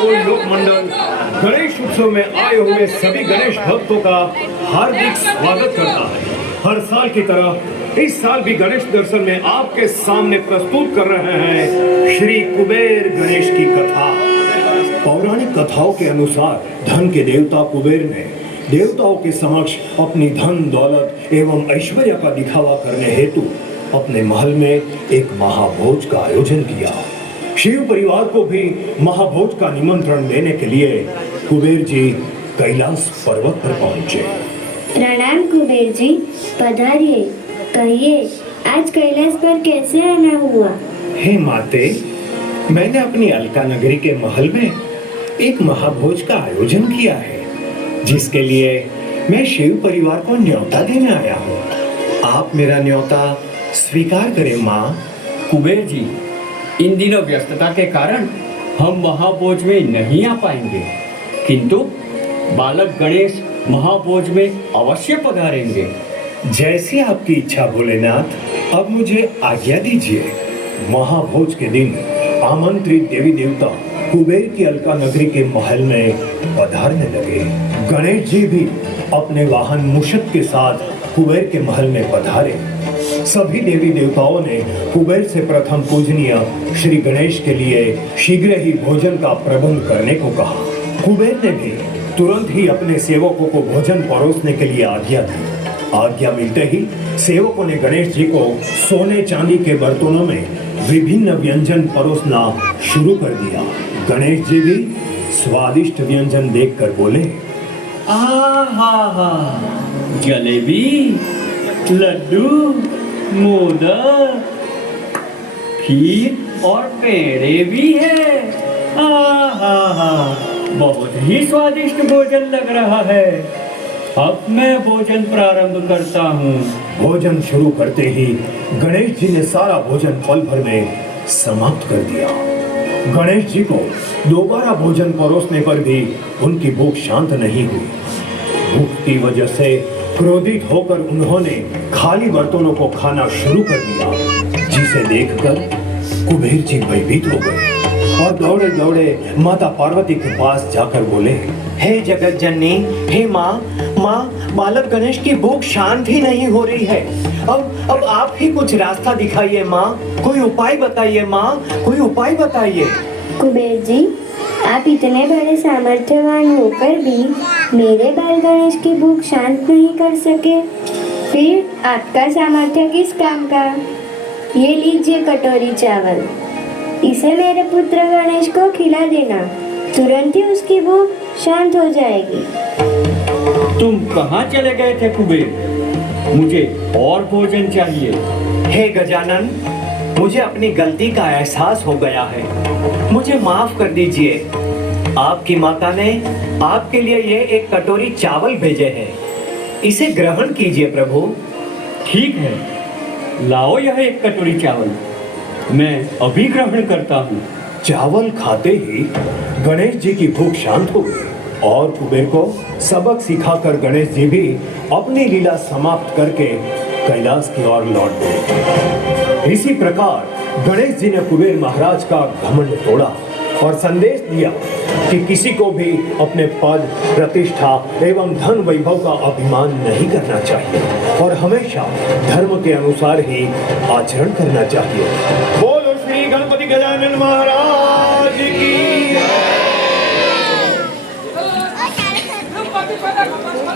कोल लोक मंडल गणेश उत्सव में आए हुए सभी गणेश भक्तों का हार्दिक स्वागत करता है। हर साल की तरह इस साल भी गणेश दर्शन में आपके सामने प्रस्तुत कर रहे हैं श्री कुबेर गणेश की कथा। पौराणिक कथाओं के अनुसार धन के देवता कुबेर ने देवताओं के समक्ष अपनी धन दौलत एवं ऐश्वर्य का दिखावा करने हेतु अपने महल में एक महाभोज का आयोजन किया। शिव परिवार को भी महाभोज का निमंत्रण देने के लिए कुबेर जी कैलाश पर्वत पर पहुंचे। प्रणाम कुबेर जी, पधारिए। कहिए, आज कैलाश पर कैसे आना हुआ? हे माते, मैंने अपनी अलका नगरी के महल में एक महाभोज का आयोजन किया है, जिसके लिए मैं शिव परिवार को न्योता देने आया हूँ। आप मेरा न्योता स्वीकार करें माँ। कुबेर जी, इन दिनों व्यस्तता के कारण हम महाभोज में नहीं आ पाएंगे, किंतु बालक गणेश महाभोज में अवश्य पधारेंगे। जैसी आपकी इच्छा भोलेनाथ, अब मुझे आज्ञा दीजिए। महाभोज के दिन आमंत्रित देवी देवता कुबेर की अलका नगरी के महल में पधारने लगे। गणेश जी भी अपने वाहन मूषक के साथ कुबेर के महल में पधारे। सभी देवी देवताओं ने कुबेर से प्रथम पूजनीय श्री गणेश के लिए शीघ्र ही भोजन का प्रबंध करने को कहा। कुबेर ने भी तुरंत ही अपने सेवकों को भोजन परोसने के लिए आज्ञा दी। आज्ञा मिलते ही सेवकों ने गणेश जी को सोने चांदी के बर्तनों में विभिन्न व्यंजन परोसना शुरू कर दिया। गणेश जी भी स्वादिष्ट व्यंजन देखकर बोले, आहा, जलेबी, लड्डू, मोदक, खीर और पेड़े भी है। आहा, बहुत ही स्वादिष्ट भोजन लग रहा है। अब मैं भोजन प्रारंभ करता हूँ। भोजन शुरू करते ही गणेश जी ने सारा भोजन पल भर में समाप्त कर दिया। गणेश जी को दोबारा भोजन परोसने पर भी उनकी भूख शांत नहीं हुई। भूख की वजह से क्रोधित होकर उन्होंने खाली बर्तनों को खाना शुरू कर दिया, जिसे देखकर कुबेर जी भयभीत हो गए और दौड़े दौड़े माता पार्वती के पास जाकर बोले, हे जगत जननी, हे माँ, बालक गणेश की भूख शांत ही नहीं हो रही है। अब आप ही कुछ रास्ता दिखाइए माँ, कोई उपाय बताइए माँ, कोई उपाय बताइए। कुबेर जी, आप इतने बड़े सामर्थ्यवान होकर भी मेरे बाल गणेश की भूख शांत नहीं कर सके, फिर आपका सामर्थ्य किस काम का? ये लीजिए कटोरी चावल, इसे मेरे पुत्र गणेश को खिला देना, तुरंत ही उसकी भूख शांत हो जाएगी। तुम कहाँ चले गए थे कुबेर? मुझे और भोजन चाहिए। हे गजानन, मुझे अपनी गलती का एहसास हो गया है, मुझे माफ कर दीजिए। आपकी माता ने आपके लिए ये एक कटोरी चावल भेजे हैं, इसे ग्रहण कीजिए प्रभु। ठीक है, लाओ यह एक कटोरी चावल, मैं अभी ग्रहण करता हूँ। चावल खाते ही गणेश जी की भूख शांत हो गई और कुबेर को सबक सिखाकर गणेश जी भी अपनी लीला समाप्त करके कैलाश की ओर लौट गए। इसी प्रकार गणेश जी ने कुबेर महाराज का घमंड तोड़ा और संदेश दिया कि किसी को भी अपने पद, प्रतिष्ठा एवं धन वैभव का अभिमान नहीं करना चाहिए और हमेशा धर्म के अनुसार ही आचरण करना चाहिए। बोलो श्री गणपति गजानन महाराज